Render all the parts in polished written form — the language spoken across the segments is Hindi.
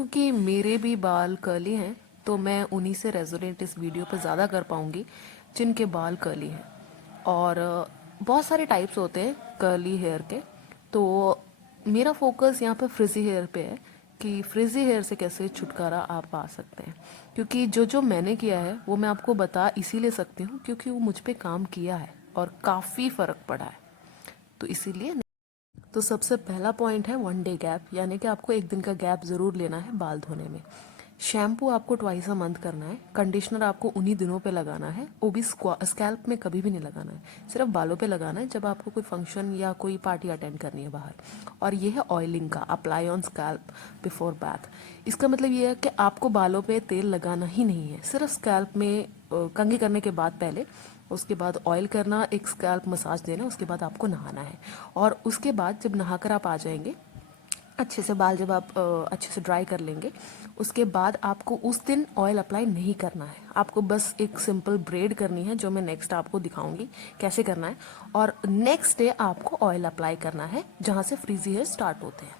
क्योंकि मेरे भी बाल कर्ली हैं तो मैं उन्हीं से रेजोनेट इस वीडियो पर ज़्यादा कर पाऊँगी जिनके बाल कर्ली हैं। और बहुत सारे टाइप्स होते हैं कर्ली हेयर के। तो मेरा फोकस यहाँ पर फ्रिजी हेयर पे है कि फ्रिजी हेयर से कैसे छुटकारा आप पा सकते हैं। क्योंकि जो जो मैंने किया है वो मैं आपको बता इसीलिए सकती हूँ क्योंकि वो मुझ पे काम किया है और काफ़ी फ़र्क पड़ा है, तो इसीलिए। तो सबसे पहला पॉइंट है वन डे गैप, यानी कि आपको एक दिन का गैप ज़रूर लेना है बाल धोने में। शैम्पू आपको ट्वाइस अ मंथ करना है। कंडीशनर आपको उन्हीं दिनों पे लगाना है, वो भी स्कैल्प में कभी भी नहीं लगाना है, सिर्फ बालों पे लगाना है जब आपको कोई फंक्शन या कोई पार्टी अटेंड करनी है बाहर। और ये है ऑयलिंग का, अप्लाई ऑन स्कैल्प बिफोर बैथ। इसका मतलब ये है कि आपको बालों पे तेल लगाना ही नहीं है, सिर्फ स्कैल्प में कंघी करने के बाद पहले, उसके बाद ऑयल करना, एक स्कैल्प मसाज देना, उसके बाद आपको नहाना है। और उसके बाद जब नहाकर आप आ जाएंगे अच्छे से, बाल जब आप अच्छे से ड्राई कर लेंगे, उसके बाद आपको उस दिन ऑयल अप्लाई नहीं करना है। आपको बस एक सिंपल ब्रेड करनी है जो मैं नेक्स्ट आपको दिखाऊंगी कैसे करना है। और नेक्स्ट डे आपको ऑयल अप्लाई करना है जहाँ से फ्रीजी हेयर स्टार्ट होते हैं।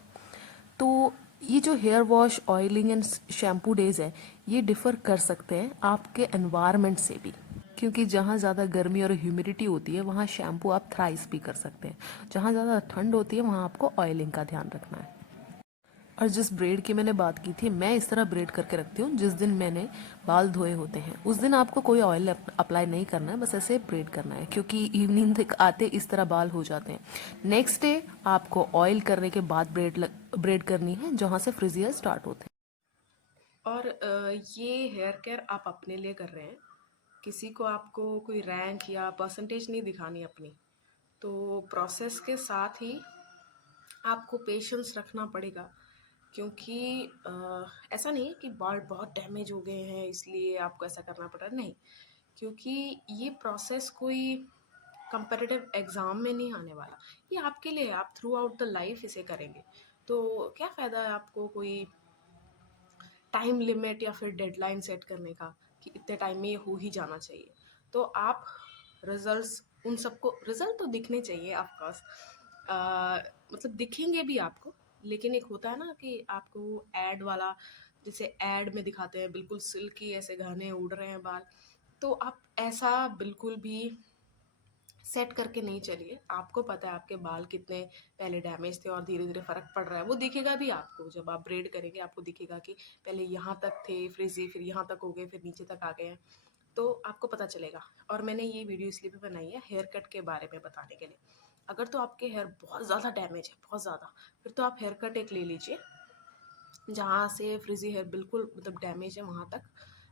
तो ये जो hair wash, oiling and shampoo days है, ये डिफ़र कर सकते हैं आपके एनवायरनमेंट से भी। क्योंकि जहाँ ज़्यादा गर्मी और ह्यूमिडिटी होती है वहाँ शैम्पू आप थ्राइस भी कर सकते हैं। जहाँ ज़्यादा ठंड होती है वहाँ आपको ऑयलिंग का ध्यान रखना है। और जिस ब्रेड की मैंने बात की थी, मैं इस तरह ब्रेड करके रखती हूँ, जिस दिन मैंने बाल धोए होते हैं उस दिन आपको कोई ऑयल अप्लाई नहीं करना है, बस ऐसे ब्रेड करना है क्योंकि इवनिंग तक आते इस तरह बाल हो जाते हैं। नेक्स्ट डे आपको ऑयल करने के बाद ब्रेड करनी है जहाँ से फ्रिजियर स्टार्ट होते हैं। और ये हेयर केयर आप अपने लिए कर रहे हैं, किसी को आपको कोई रैंक या परसेंटेज नहीं दिखानी अपनी। तो प्रोसेस के साथ ही आपको पेशेंस रखना पड़ेगा, क्योंकि ऐसा नहीं है कि बाल बहुत डैमेज हो गए हैं इसलिए आपको ऐसा करना पड़ रहा है, नहीं। क्योंकि ये प्रोसेस कोई कंपेटिटिव एग्ज़ाम में नहीं आने वाला, ये आपके लिए है, आप थ्रू आउट द लाइफ इसे करेंगे। तो क्या फ़ायदा है आपको कोई टाइम लिमिट या फिर डेडलाइन सेट करने का कि इतने टाइम में ये हो ही जाना चाहिए। तो आप रिजल्ट्स, उन सबको रिजल्ट तो दिखने चाहिए ऑफकोर्स, मतलब दिखेंगे भी आपको। लेकिन एक होता है ना कि आपको एड वाला, जैसे एड में दिखाते हैं बिल्कुल सिल्की ऐसे घने उड़ रहे हैं बाल, तो आप ऐसा बिल्कुल भी सेट करके नहीं चलिए। आपको पता है आपके बाल कितने पहले डैमेज थे और धीरे धीरे फ़र्क पड़ रहा है, वो दिखेगा भी आपको। जब आप ब्रेड करेंगे आपको दिखेगा कि पहले यहाँ तक थे फ्रिजी, फिर यहाँ तक हो गए, फिर नीचे तक आ गए हैं, तो आपको पता चलेगा। और मैंने ये वीडियो इसलिए भी बनाई है हेयर कट के बारे में बताने के लिए। अगर तो आपके हेयर बहुत ज़्यादा डैमेज है, बहुत ज़्यादा, फिर तो आप हेयर कट एक ले लीजिए जहाँ से फ्रिजी हेयर बिल्कुल मतलब डैमेज है वहाँ तक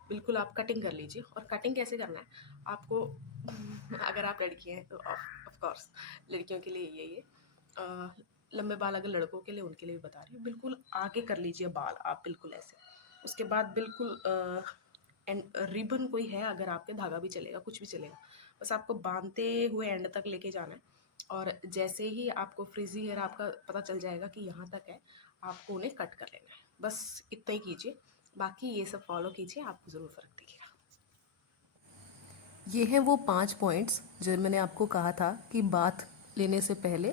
बिल्कुल आप कटिंग कर लीजिए। और कटिंग कैसे करना है आपको अगर आप लड़की हैं तो ऑफ कोर्स लड़कियों के लिए ये लंबे बाल अगर लड़कों के लिए, उनके लिए भी बता रही हूँ, बिल्कुल आगे कर लीजिए बाल आप, बिल्कुल ऐसे। उसके बाद बिल्कुल एंड रिबन कोई है अगर आपके, धागा भी चलेगा, कुछ भी चलेगा, बस आपको बांधते हुए एंड तक लेके जाना है। और जैसे ही आपको फ्रिजी हेयर आपका पता चल जाएगा कि यहाँ तक है, आपको उन्हें कट कर लेना है। बस इतना ही कीजिए, बाकी ये सब फॉलो कीजिए, आपको ज़रूर फ़र्क दिखेगा। ये हैं वो 5 पॉइंट्स जो मैंने आपको कहा था कि बाथ लेने से पहले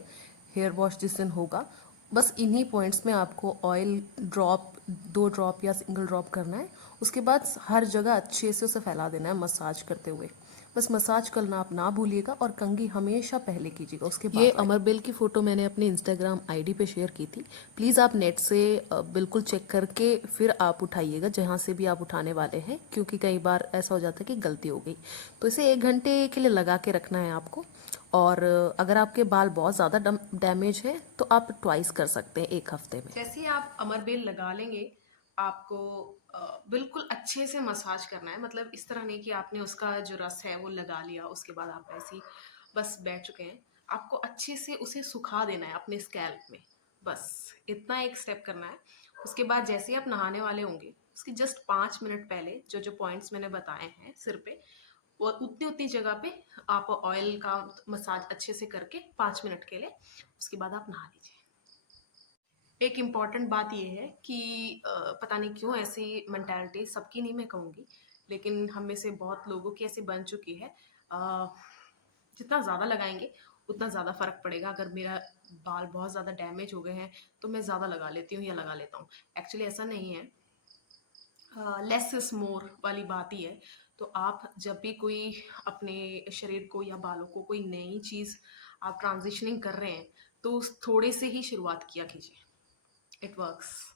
हेयर वॉश जिस दिन होगा, बस इन्हीं पॉइंट्स में आपको ऑयल ड्रॉप, 2 ड्रॉप या सिंगल ड्रॉप करना है। उसके बाद हर जगह अच्छे से उसे फैला देना है मसाज करते हुए। बस मसाज करना आप ना भूलिएगा और कंघी हमेशा पहले कीजिएगा, उसके बाद ये अमरबेल की फ़ोटो मैंने अपने इंस्टाग्राम आईडी पे शेयर की थी। प्लीज़ आप नेट से बिल्कुल चेक करके फिर आप उठाइएगा जहाँ से भी आप उठाने वाले हैं, क्योंकि कई बार ऐसा हो जाता है कि गलती हो गई। तो इसे 1 घंटे के लिए लगा के रखना है आपको। और अगर आपके बाल बहुत ज़्यादा डैमेज है तो आप ट्वाइस कर सकते हैं 1 हफ्ते में। जैसे ही आप अमरबेल लगा लेंगे, आपको बिल्कुल अच्छे से मसाज करना है। मतलब इस तरह नहीं कि आपने उसका जो रस है वो लगा लिया, उसके बाद आप ऐसे ही बस बैठ चुके हैं। आपको अच्छे से उसे सुखा देना है अपने स्कैल्प में, बस इतना एक स्टेप करना है। उसके बाद जैसे ही आप नहाने वाले होंगे, उसके जस्ट 5 मिनट पहले जो जो पॉइंट्स मैंने बताए हैं सिर पे, वो उतनी उतनी जगह पे आप ऑयल का मसाज अच्छे से करके 5 मिनट के लिए, उसके बाद आप नहा लीजिए। एक इम्पॉर्टेंट बात ये है कि पता नहीं क्यों ऐसी मेंटालिटी, सबकी नहीं मैं कहूँगी, लेकिन हम में से बहुत लोगों की ऐसी बन चुकी है, जितना ज़्यादा लगाएंगे उतना ज़्यादा फ़र्क पड़ेगा। अगर मेरा बाल बहुत ज़्यादा डैमेज हो गए हैं तो मैं ज़्यादा लगा लेती हूँ या लगा लेता हूँ। एक्चुअली ऐसा नहीं है, लेस इज़ मोर वाली बात ही है। तो आप जब भी कोई अपने शरीर को या बालों को कोई नई चीज़ आप ट्रांज़िशनिंग कर रहे हैं, तो उस थोड़े से ही शुरुआत किया कीजिए। It works.